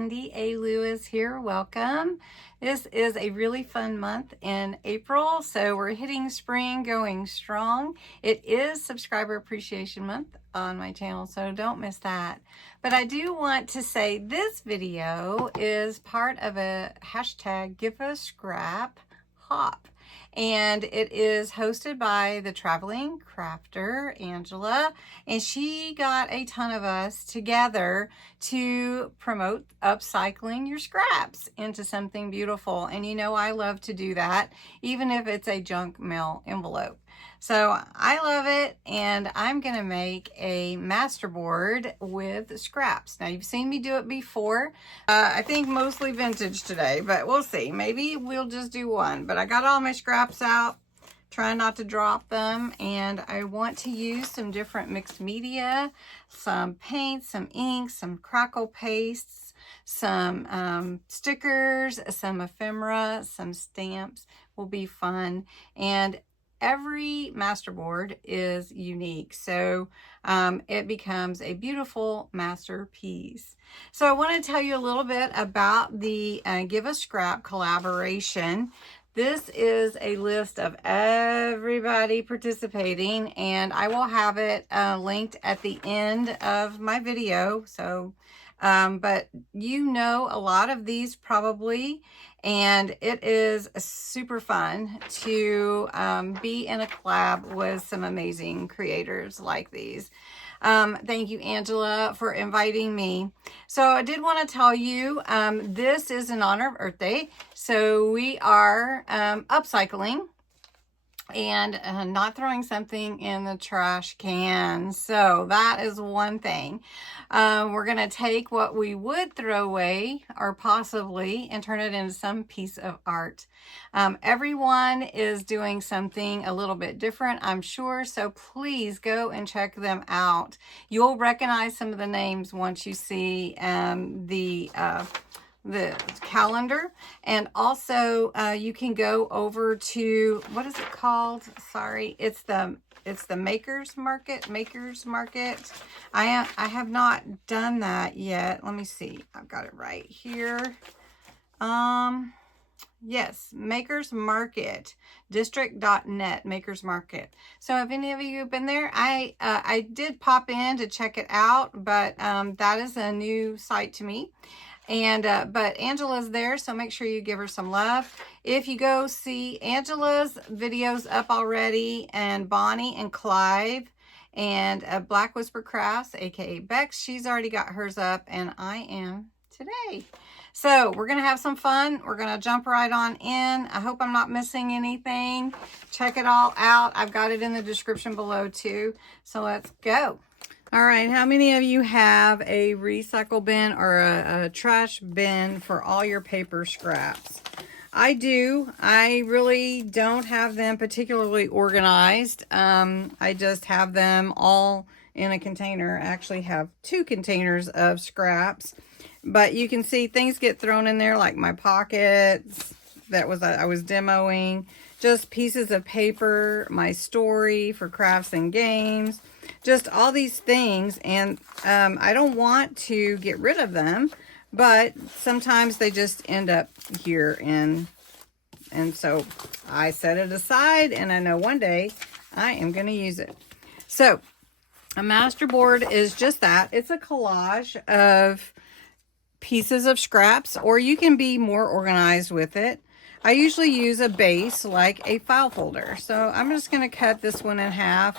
Cindy A. Lewis here. Welcome. This is a really fun month in April, so we're hitting spring, going strong. It is Subscriber Appreciation Month on my channel, so don't miss that. But I do want to say this video is part of a hashtag Give a Scrap Hop. And it is hosted by the traveling crafter, Angela, and she got a ton of us together to promote upcycling your scraps into something beautiful. And you know I love to do that, even if it's a junk mail envelope. So I love it, and I'm going to make a masterboard with scraps. Now, you've seen me do it before. I think mostly vintage today, but we'll see. Maybe we'll just do one. But I got all my scraps out, trying not to drop them, and I want to use some different mixed media, some paint, some ink, some crackle pastes, some stickers, some ephemera, some stamps. Will be fun. And every masterboard is unique, so it becomes a beautiful masterpiece. So I want to tell you a little bit about the Give a Scrap collaboration. This is a list of everybody participating, and I will have it linked at the end of my video. So but you know a lot of these probably, and it is super fun to be in a collab with some amazing creators like these. Thank you, Angela, for inviting me. So I did want to tell you, this is in honor of Earth Day. So we are upcycling and not throwing something in the trash can. So that is one thing. We're going to take what we would throw away or possibly and turn it into some piece of art. Everyone is doing something a little bit different, I'm sure, so please go and check them out. You'll recognize some of the names once you see the calendar, and also you can go over to, what is it called? Sorry, it's the Makers Market. I have not done that yet. Let me see. I've got it right here. Yes, Makers Market, district.net, Makers Market. So if any of you have been there, I did pop in to check it out, but that is a new site to me. And but Angela's there, so make sure you give her some love. If you go see Angela's videos up already, and Bonny and Clive and Black Whisper Crafts, aka Bexx, she's already got hers up, and I am today. So we're gonna have some fun. We're gonna jump right on in. I hope I'm not missing anything. Check it all out. I've got it in the description below too. So let's go. All right, how many of you have a recycle bin or a trash bin for all your paper scraps? I do. I really don't have them particularly organized. I just have them all in a container. I actually have 2 containers of scraps, but you can see things get thrown in there, like my pockets that I was demoing, just pieces of paper, my story for crafts and games, just all these things. And I don't want to get rid of them, but sometimes they just end up here, and so I set it aside, and I know one day I am going to use it. So a masterboard is just that. It's a collage of pieces of scraps, or you can be more organized with it. I usually use a base like a file folder. So I'm just going to cut this one in half.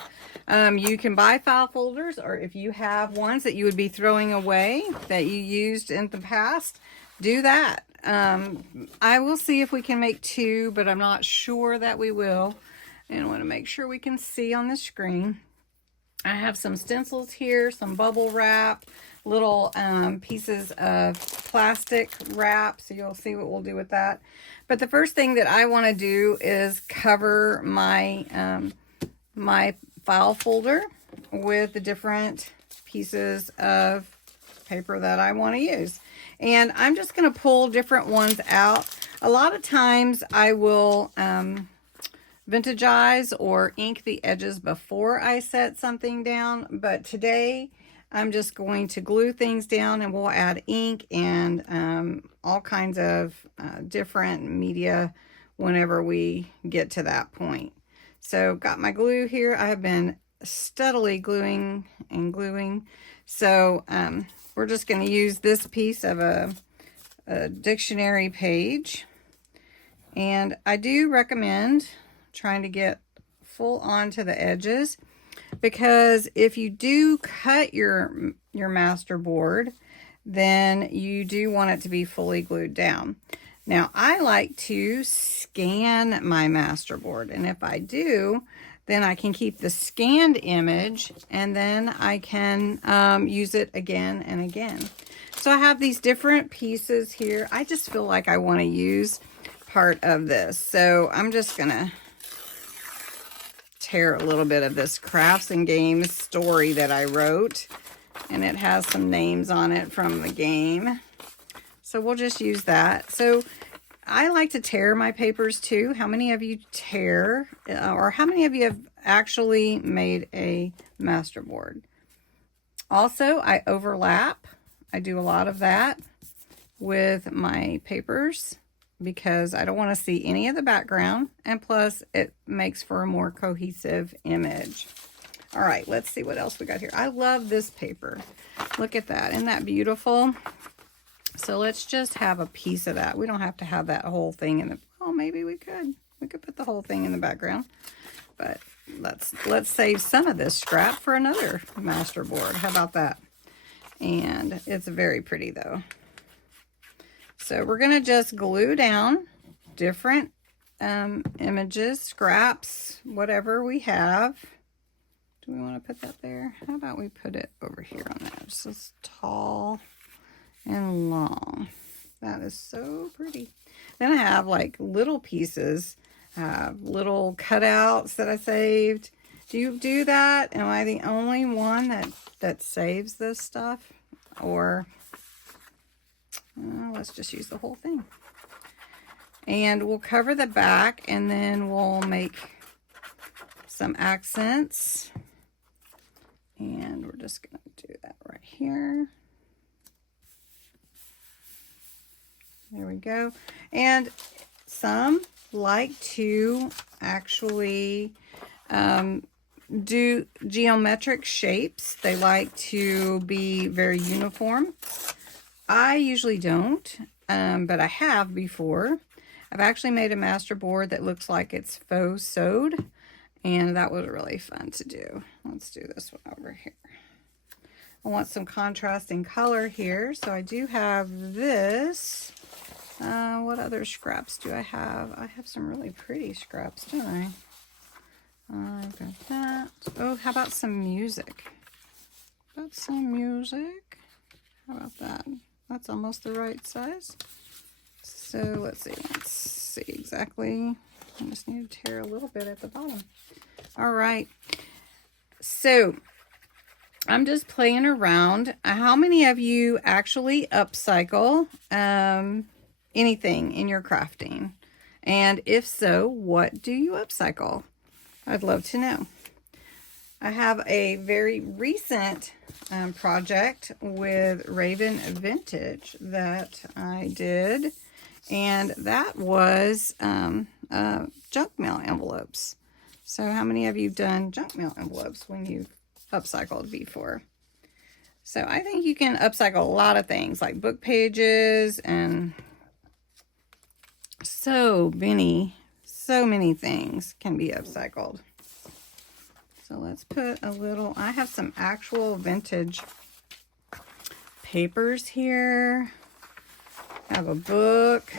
You can buy file folders, or if you have ones that you would be throwing away that you used in the past, do that. I will see if we can make 2, but I'm not sure that we will. And I want to make sure we can see on the screen. I have some stencils here, some bubble wrap, little pieces of plastic wrap, so you'll see what we'll do with that. But the first thing that I want to do is cover my my file folder with the different pieces of paper that I want to use. And I'm just going to pull different ones out. A lot of times I will vintagize or ink the edges before I set something down, but today I'm just going to glue things down, and we'll add ink and all kinds of different media whenever we get to that point. So got my glue here. I have been steadily gluing and gluing. So we're just going to use this piece of a dictionary page. And I do recommend trying to get full on to the edges, because if you do cut your masterboard, then you do want it to be fully glued down. Now, I like to scan my masterboard, and if I do, then I can keep the scanned image, and then I can use it again and again. So I have these different pieces here. I just feel like I want to use part of this. So I'm just going to tear a little bit of this Crafts and Games story that I wrote, and it has some names on it from the game. So we'll just use that. So I like to tear my papers too. How many of you tear, or how many of you have actually made a masterboard? Also, I overlap. I do a lot of that with my papers because I don't want to see any of the background, and plus it makes for a more cohesive image. All right, let's see what else we got here. I love this paper. Look at that. Isn't that beautiful? So let's just have a piece of that. We don't have to have that whole thing in the, oh, maybe we could. We could put the whole thing in the background. But let's save some of this scrap for another masterboard. How about that? And it's very pretty though. So we're going to just glue down different images, scraps, whatever we have. Do we want to put that there? How about we put it over here on there? It's just tall and long. That is so pretty. Then I have like little pieces, little cutouts that I saved. Do you do that? Am I the only one that saves this stuff? Or let's just use the whole thing. And we'll cover the back, and then we'll make some accents. And we're just going to do that right here. There we go. And some like to actually do geometric shapes. They like to be very uniform. I usually don't, but I have before. I've actually made a masterboard that looks like it's faux sewed, and that was really fun to do. Let's do this one over here. I want some contrasting color here, so I do have this. What other scraps do I have? I have some really pretty scraps, don't I? I've got that. Oh, how about some music? How about some music? How about that? That's almost the right size. So let's see exactly. I just need to tear a little bit at the bottom. All right. So I'm just playing around. How many of you actually upcycle anything in your crafting? And if so, what do you upcycle? I'd love to know. I have a very recent project with Raven Vintage that I did, and that was junk mail envelopes. So how many of you have done junk mail envelopes when you've upcycled before? So I think you can upcycle a lot of things like book pages and so many things can be upcycled. So let's put a little, I have some actual vintage papers here. I have a book.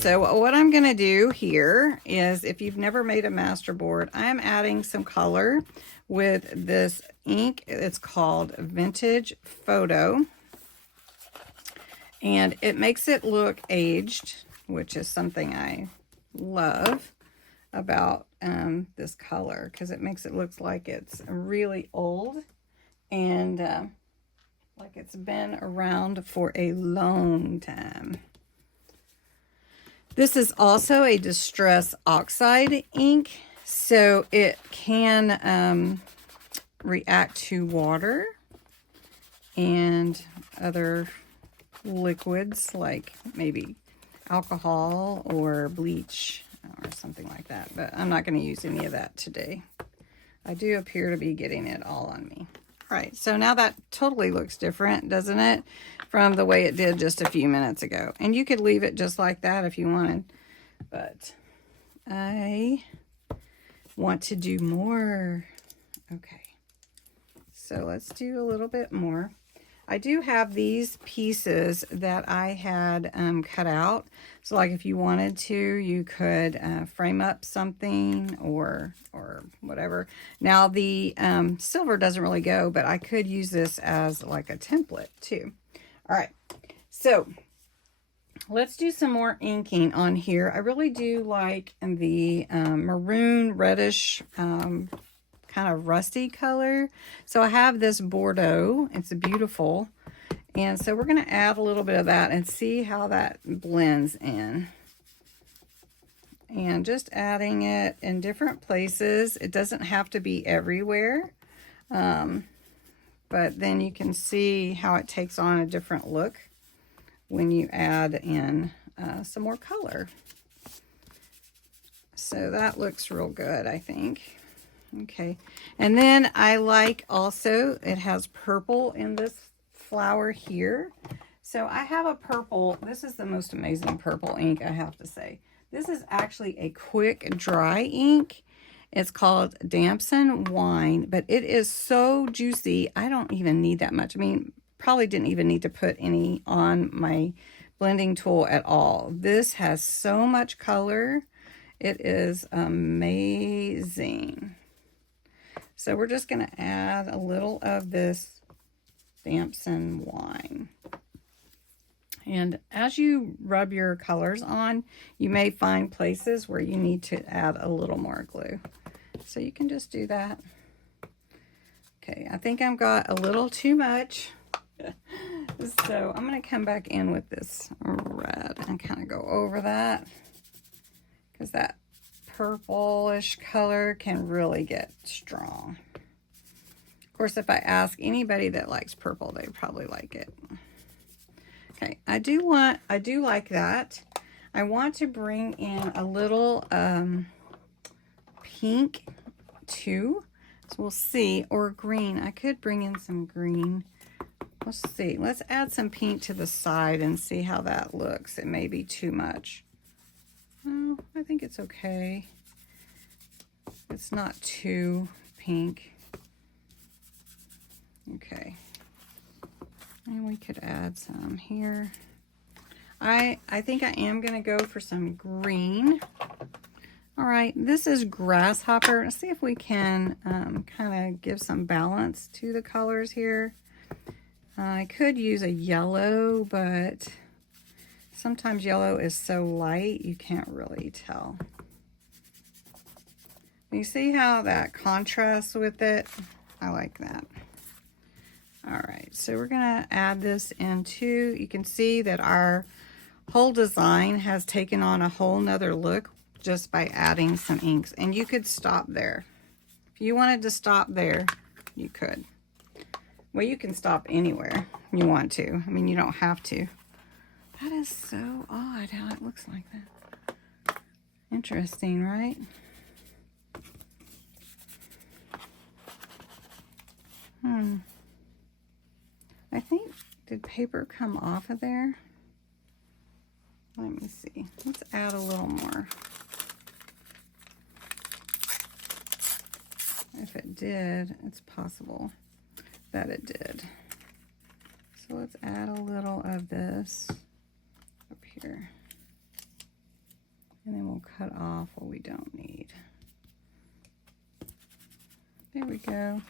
So what I'm going to do here is, if you've never made a masterboard, I'm adding some color with this ink. It's called Vintage Photo. And it makes it look aged, which is something I love. about this color, because it makes it look like it's really old and like it's been around for a long time. This is also a Distress Oxide ink, so it can react to water and other liquids like maybe alcohol or bleach or something like that, but I'm not going to use any of that today. I do appear to be getting it all on me. All right, so now that totally looks different, doesn't it, from the way it did just a few minutes ago. And you could leave it just like that if you wanted, but I want to do more. Okay, so let's do a little bit more. I do have these pieces that I had cut out. So like if you wanted to, you could frame up something or whatever. Now the silver doesn't really go, but I could use this as like a template too. All right, so let's do some more inking on here. I really do like the maroon reddish kind of rusty color. So I have this Bordeaux. It's beautiful. And so we're going to add a little bit of that and see how that blends in. And just adding it in different places. It doesn't have to be everywhere. But then you can see how it takes on a different look when you add in some more color. So that looks real good, I think. Okay, and then I like also, it has purple in this flower here. So I have a purple. This is the most amazing purple ink, I have to say. This is actually a quick dry ink. It's called Damson Wine, but it is so juicy. I don't even need that much. I mean, probably didn't even need to put any on my blending tool at all. This has so much color. It is amazing. So we're just going to add a little of this Damson Wine. And as you rub your colors on, you may find places where you need to add a little more glue. So you can just do that. Okay, I think I've got a little too much. So I'm going to come back in with this red and kind of go over that, because that purplish color can really get strong. Of course, if I ask anybody that likes purple, they probably like it. Okay, I do like that. I want to bring in a little pink too. So we'll see, or green. I could bring in some green. Let's see. Let's add some pink to the side and see how that looks. It may be too much. Oh, I think it's okay. It's not too pink. Okay. And we could add some here. I think I am going to go for some green. All right, this is Grasshopper. Let's see if we can kind of give some balance to the colors here. I could use a yellow, but sometimes yellow is so light you can't really tell. You see how that contrasts with it? I like that. All right, so we're gonna add this into, you can see that our whole design has taken on a whole nother look just by adding some inks. And you could stop there. If you wanted to stop there, you could. Well, you can stop anywhere you want to. I mean, you don't have to. That is so odd how it looks like that. Interesting, right? I think, did paper come off of there? Let me see. Let's add a little more. If it did, it's possible that it did. So let's add a little of this up here. And then we'll cut off what we don't need. There we go.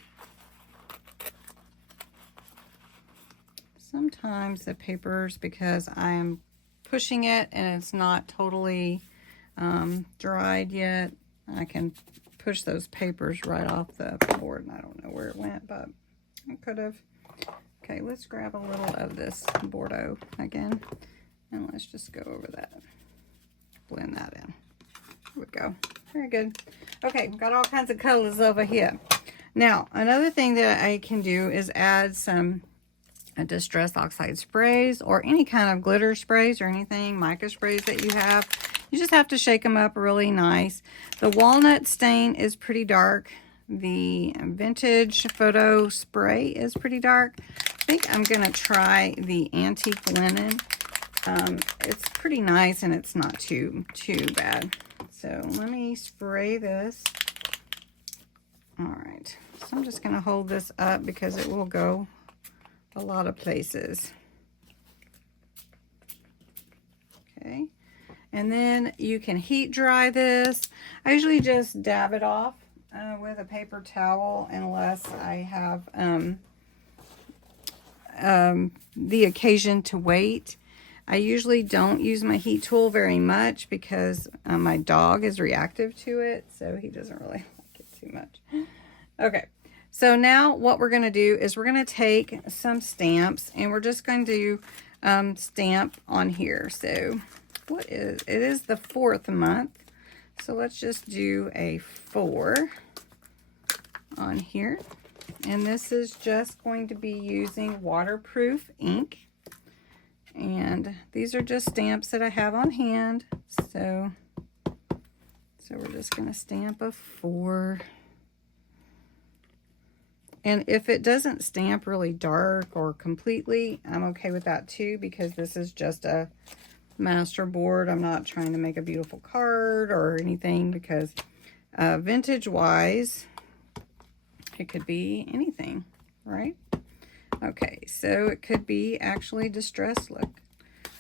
Sometimes the papers, because I'm pushing it and it's not totally dried yet, I can push those papers right off the board, and I don't know where it went, but I could have. Okay, let's grab a little of this Bordeaux again, and let's just go over that. Blend that in. There we go. Very good. Okay, got all kinds of colors over here. Now, another thing that I can do is add some distress oxide sprays or any kind of glitter sprays or anything, mica sprays that you have. You just have to shake them up really nice. The walnut stain is pretty dark. The vintage photo spray is pretty dark. I think I'm going to try the antique linen. It's pretty nice and it's not too bad. So let me spray this. All right, so I'm just going to hold this up because it will go a lot of places. Okay, and then you can heat dry this. I usually just dab it off with a paper towel unless I have the occasion to wait. I usually don't use my heat tool very much because my dog is reactive to it, so he doesn't really like it too much. Okay, so now what we're going to do is we're going to take some stamps and we're just going to stamp on here. So it is the 4th month, so let's just do a 4 on here. And this is just going to be using waterproof ink. And these are just stamps that I have on hand. So we're just going to stamp a 4. And if it doesn't stamp really dark or completely, I'm okay with that too, because this is just a master board. I'm not trying to make a beautiful card or anything, because vintage wise, it could be anything, right? Okay, so it could be actually distressed look.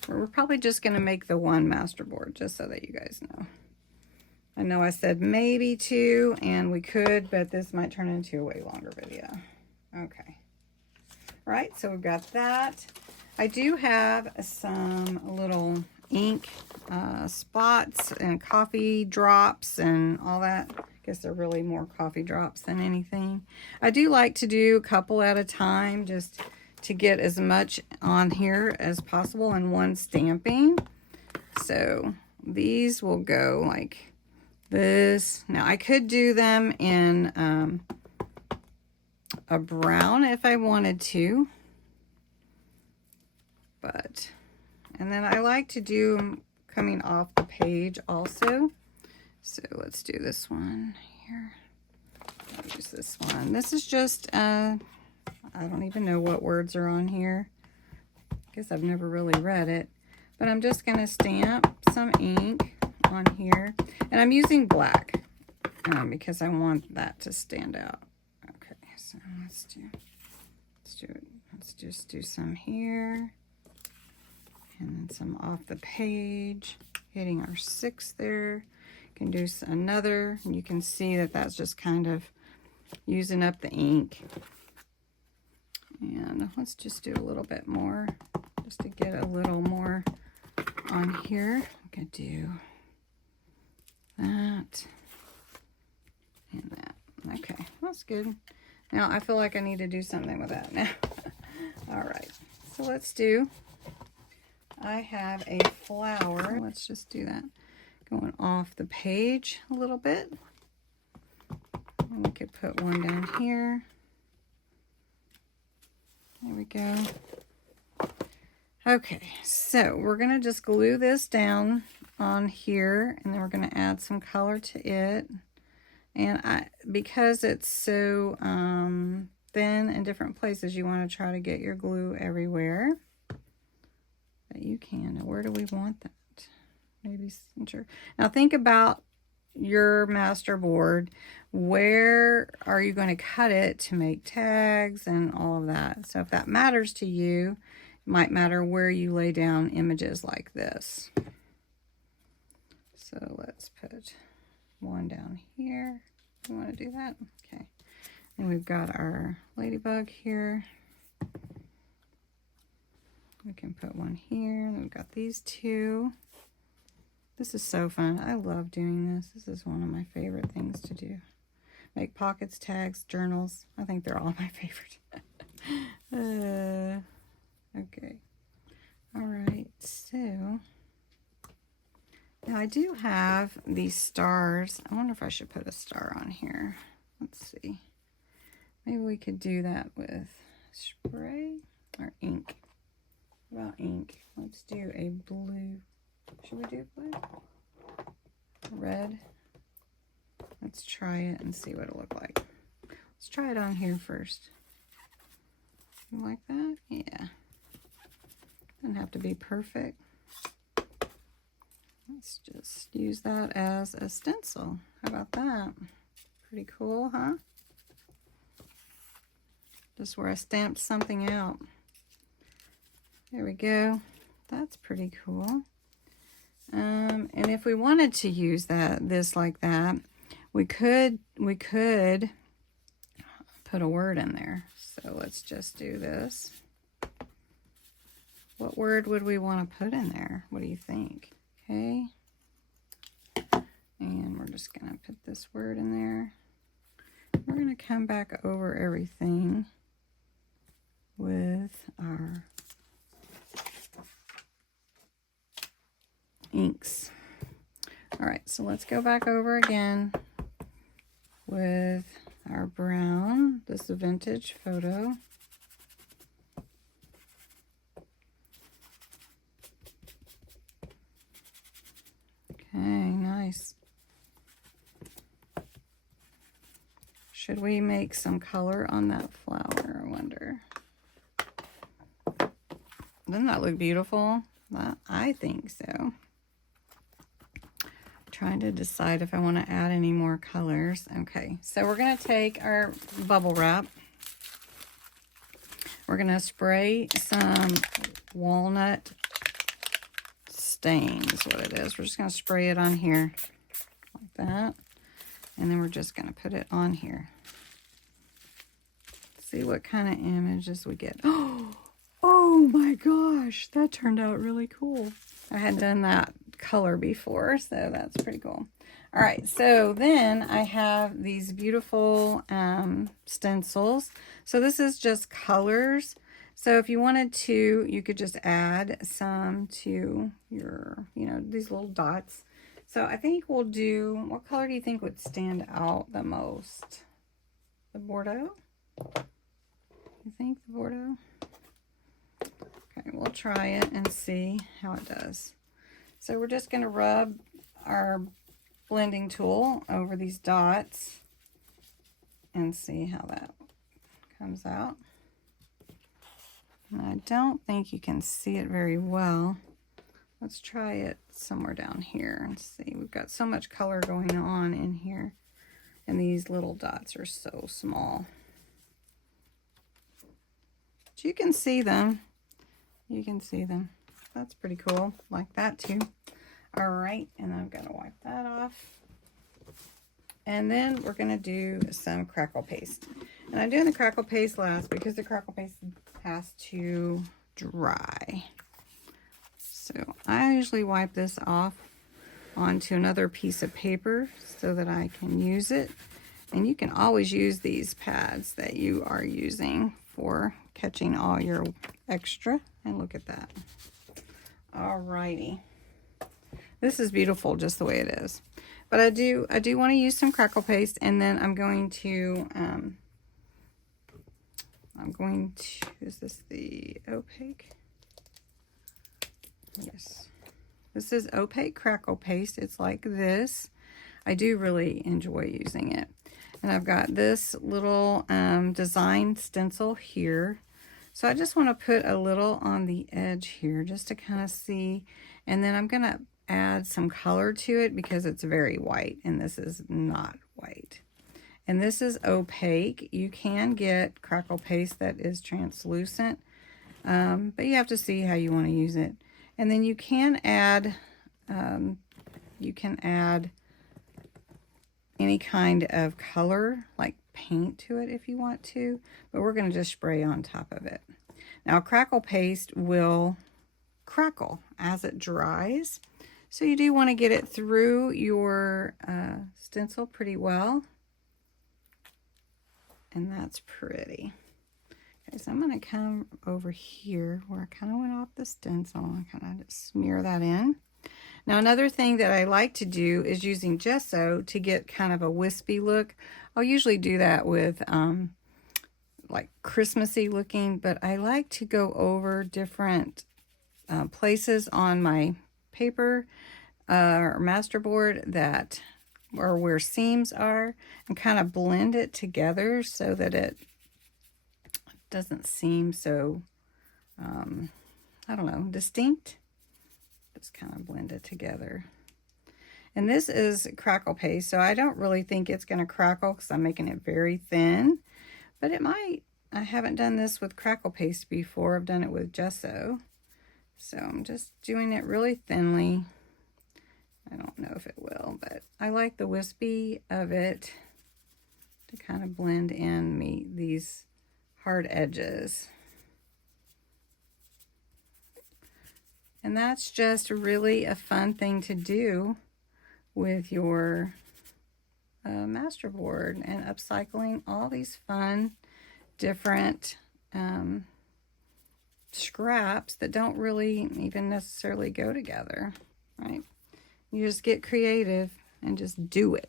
We're probably just going to make the 1 master board, just so that you guys know. I know I said maybe 2, and we could, but this might turn into a way longer video. Okay. Right, so we've got that. I do have some little ink spots and coffee drops and all that. I guess they're really more coffee drops than anything. I do like to do a couple at a time just to get as much on here as possible in one stamping. So these will go like this. Now I could do them in a brown if I wanted to, and then I like to do them coming off the page also. So let's do this one here. I'll use this one. This is just I don't even know what words are on here. I guess I've never really read it, but I'm just going to stamp some ink on here, and I'm using black because I want that to stand out. Okay, so let's just do some here, and then some off the page, hitting our 6 there. You can do another, and you can see that that's just kind of using up the ink. And let's just do a little bit more, just to get a little more on here. I could do that and that. Okay, that's good. Now I feel like I need to do something with that now. All right, so let's do, I have a flower. Let's just do that. Going off the page a little bit. And we could put one down here. There we go. Okay, so we're going to just glue this down on here, and then we're going to add some color to it. And because it's so thin in different places, you want to try to get your glue everywhere that you can. Now, where do we want that? Maybe center. Now think about your master board. Where are you going to cut it to make tags and all of that? So if that matters to you, it might matter where you lay down images like this. So let's put one down here. You want to do that? Okay. And we've got our ladybug here. We can put one here. And we've got these 2. This is so fun. I love doing this. This is one of my favorite things to do. Make pockets, tags, journals. I think they're all my favorite. Okay. All right. So now I do have these stars. I wonder if I should put a star on here. Let's see. Maybe we could do that with spray or ink. What about ink? Let's do a blue. Should we do blue? Red. Let's try it and see what it'll look like. Let's try it on here first. You like that? Yeah. Doesn't have to be perfect. Let's just use that as a stencil. How about that? Pretty cool, huh? Just where I stamped something out. There we go. That's pretty cool. And if we wanted to use this like that, we could put a word in there. So let's just do this. What word would we want to put in there? What do you think? Okay. And we're just going to put this word in there. We're going to come back over everything with our inks. All right, so let's go back over again with our brown. This is a vintage photo. Okay, nice. Should we make some color on that flower, I wonder? Doesn't that look beautiful? I think so. Trying to decide if I want to add any more colors. Okay, so we're going to take our bubble wrap. We're going to spray some walnut stain is what it is. We're just going to spray it on here like that. And then we're just going to put it on here. See what kind of images we get. Oh my gosh, that turned out really cool. I hadn't done that color before, so that's pretty cool. All right, so then I have these beautiful stencils. So this is just colors. So if you wanted to, you could just add some to your, these little dots. So I think we'll do, what color do you think would stand out the most? The Bordeaux? You think the Bordeaux? Okay, we'll try it and see how it does. So we're just going to rub our blending tool over these dots and see how that comes out. And I don't think you can see it very well. Let's try it somewhere down here and see. We've got so much color going on in here, and these little dots are so small. But you can see them. You can see them. That's pretty cool. Like that too. All right, and I'm going to wipe that off. And then we're going to do some crackle paste. And I'm doing the crackle paste last because the crackle paste has to dry. So I usually wipe this off onto another piece of paper so that I can use it. And you can always use these pads that you are using for catching all your extra. And look at that. Alrighty. This is beautiful just the way it is. But I do want to use some crackle paste, and then I'm going to is this the opaque? Yes. This is opaque crackle paste. It's like this. I do really enjoy using it. And I've got this little design stencil here. So I just want to put a little on the edge here just to kind of see. And then I'm going to add some color to it because it's very white, and this is not white. And this is opaque. You can get crackle paste that is translucent, but you have to see how you want to use it. And then you can add any kind of color, like paint to it if you want to, but we're going to just spray on top of it. Now, crackle paste will crackle as it dries. So you do want to get it through your stencil pretty well. And that's pretty. Okay, so I'm going to come over here where I kind of went off the stencil and kind of just smear that in. Now another thing that I like to do is using gesso to get kind of a wispy look. I'll usually do that with like Christmassy looking, but I like to go over different places on my paper or masterboard that or where seams are and kind of blend it together so that it doesn't seem so I don't know, distinct. Just kind of blend it together. And this is crackle paste, so I don't really think it's going to crackle because I'm making it very thin, but it might. I haven't done this with crackle paste before. I've done it with gesso, so I'm just doing it really thinly. I don't know if it will, but I like the wispy of it to kind of blend in these hard edges. And that's just really a fun thing to do with your masterboard, and upcycling all these fun different scraps that don't really even necessarily go together, right? You just get creative and just do it.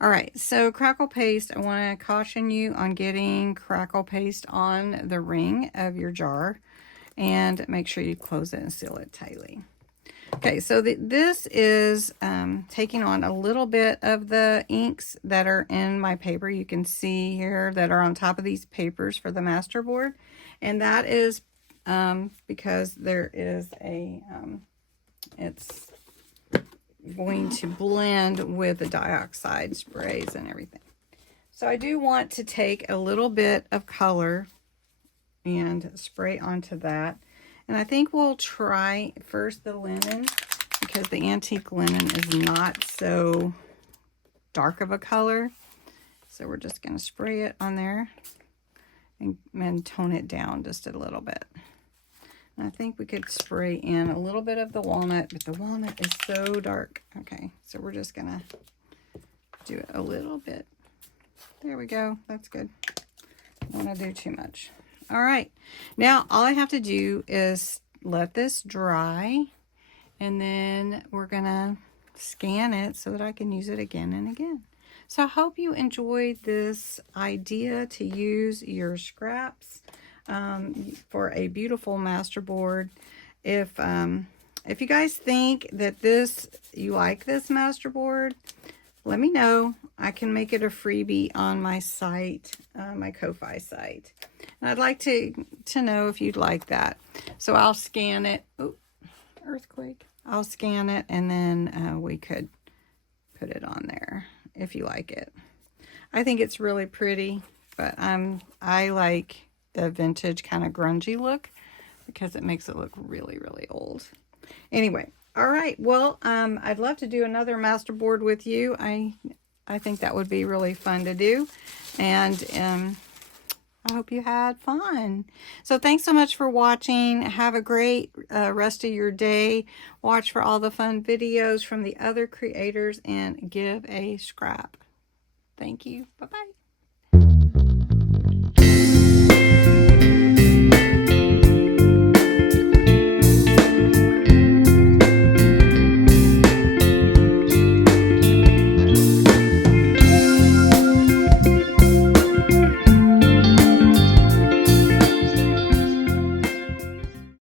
All right, so crackle paste, I want to caution you on getting crackle paste on the ring of your jar, and make sure you close it and seal it tightly. Okay, so this is taking on a little bit of the inks that are in my paper. You can see here that are on top of these papers for the masterboard, and that is because there is a, it's going to blend with the dioxide sprays and everything. So I do want to take a little bit of color and spray onto that. And I think we'll try first the linen, because the antique linen is not so dark of a color. So we're just going to spray it on there and tone it down just a little bit. And I think we could spray in a little bit of the walnut, but the walnut is so dark. Okay, so we're just going to do it a little bit. There we go. That's good. Don't want to do too much. All right, now all I have to do is let this dry, and then we're gonna scan it so that I can use it again and again. So I hope you enjoyed this idea to use your scraps for a beautiful masterboard. If you guys think that you like this masterboard, let me know. I can make it a freebie on my site, my Ko-Fi site. And I'd like to know if you'd like that. So I'll scan it. Oh, earthquake. I'll scan it, and then we could put it on there if you like it. I think it's really pretty, but I like the vintage kind of grungy look because it makes it look really, really old. Anyway, all right. Well, I'd love to do another masterboard with you. I think that would be really fun to do. And I hope you had fun. So thanks so much for watching. Have a great rest of your day. Watch for all the fun videos from the other creators and give a scrap. Thank you. Bye-bye.